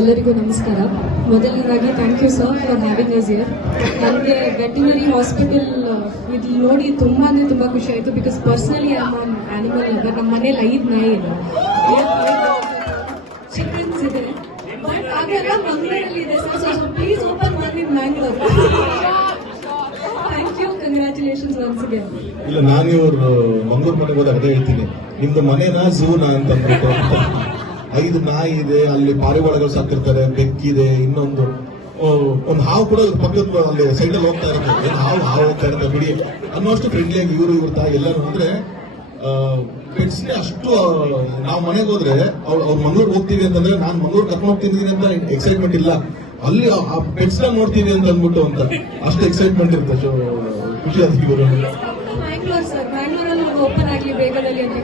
ಎಲ್ಲರಿಗೂ ನಮಸ್ಕಾರ. ಮೊದಲನೇದಾಗಿ thank you sir for having us here ನನಗೆ ವೆಟಿನರಿ ಹಾಸ್ಪಿಟಲ್ ಇದು ನೋಡಿ ತುಂಬಾ ಅಂದರೆ ತುಂಬ ಖುಷಿ ಆಯಿತು because personally am an animal lover ನಮ್ಮ ಮನೇಲಿ ಐದು ನಾಯಿ ಇದೆ. ಚಿಕನ್ಸ್ ಇದೆ. ಬಟ್ ಅದೆಲ್ಲ ಮಂಗಳೂರಲ್ಲಿ ಇದೆ ಸರ್ ಸೊ ಪ್ಲೀಸ್ ಓಪನ್ ಮಾಡಿ Mangalore thank you congratulations once again ಇಲ್ಲ ನಾನು ಇವರು ಮಂಗಳೂರು ಮನೆಗೆ ಹೋದಾಗ ಅದೇ ಹೇಳ್ತೀನಿ. ನಿಮ್ದು ಮನೆನಾ ಝೂನಾ ಅಂತ ಐದು ನಾಯಿ ಇದೆ, ಅಲ್ಲಿ ಪಾರಿವಾಳಗಳು ಸಾಕಿರ್ತಾರೆ ಬೆಕ್ಕಿದೆ, ಇನ್ನೊಂದು. ಒಂದು ಹಾವು ಕೂಡ ಪಕ್ಕದ ಅಲ್ಲಿ ಸೈಡ್ ಅಲ್ಲಿ ಹೋಗ್ತಾ ಇರುತ್ತೆ. ಏನು ಹಾವು ಹಾವು ಹೋಗ್ತಾ ಇರುತ್ತೆ, ಬಿಡಿ. ಅನ್ನೋಷ್ಟು ಫ್ರೆಂಡ್ಲಿ ಆಗಿ ಇವರು, ಇವ್ರ ತಾಯಿ ಎಲ್ಲರೂ ಅಂದ್ರೆ ಪೆಟ್ಸ್ಗೆ ಅಷ್ಟು ನಾವು ಮನೆಗೆ ಹೋದ್ರೆ, ಅವ್ರು ಅವ್ರು ಮಂಗ್ಳೂರ್ ಹೋಗ್ತೀವಿ ಅಂತಂದ್ರೆ, ನಾನು ಮಂಗ್ಳೂರ್ ಕರ್ಕೊಂಡು ಹೋಗ್ತಿದ್ದೀನಿ ಅಂತ ಎಕ್ಸೈಟ್ಮೆಂಟ್ ಇಲ್ಲ. ಅಲ್ಲಿ ಆ ಪೆಟ್ಸ್ ನೋಡ್ತೀವಿ ಅಂತ ಅಂದ್ಬಿಟ್ಟು ಅಂತ. ಅಷ್ಟು ಎಕ್ಸೈಟ್ಮೆಂಟ್ ಇರುತ್ತೆ ಖುಷಿ ಆದ ಇವರು. ಓಪನ್ ಆಗಲಿ ಬೇಗದಲ್ಲಿ ಅಂತ